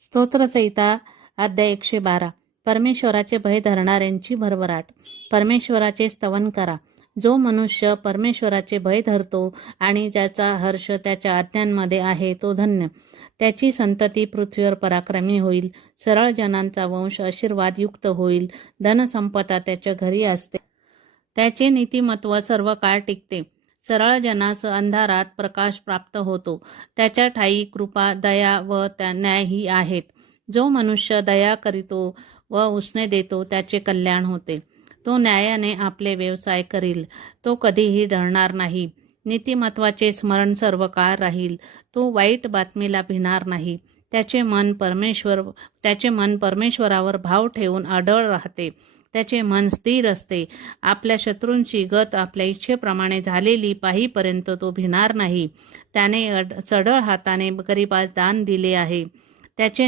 स्तोत्रसंहिता अध्याय 112. परमेश्वराचे भय धरणाऱ्यांची भरभराट. परमेश्वराचे स्तवन करा. जो मनुष्य परमेश्वराचे भय धरतो आणि ज्याचा हर्ष त्याच्या आज्ञांमध्ये आहे तो धन्य. त्याची संतती पृथ्वीवर पराक्रमी होईल. सरळ जनांचा वंश आशीर्वादयुक्त होईल. धनसंपदा त्याच्या घरी असते. त्याचे नीतिमत्व सर्व काळ टिकते. सरळ जनास अंधारात प्रकाश प्राप्त होतो. त्याच्या ठायी कृपा, दया व न्यायही आहेत. जो मनुष्य दया करीतो व उसने देतो त्याचे कल्याण होते. तो न्यायाने आपले व्यवसाय करील. तो कधीही ढळणार नाही. नीतिमत्वाचे स्मरण सर्व काळ राहील. तो वाईट बातमीला भिणार नाही. त्याचे मन परमेश्वरावर भाव ठेवून अडळ राहते. त्याचे मन स्थिर असते. आपल्या शत्रूंची गत आपल्या इच्छेप्रमाणे झालेली पाहीपर्यंत तो भिणार नाही. त्याने सढळ हाताने गरिबास दान दिले आहे. त्याचे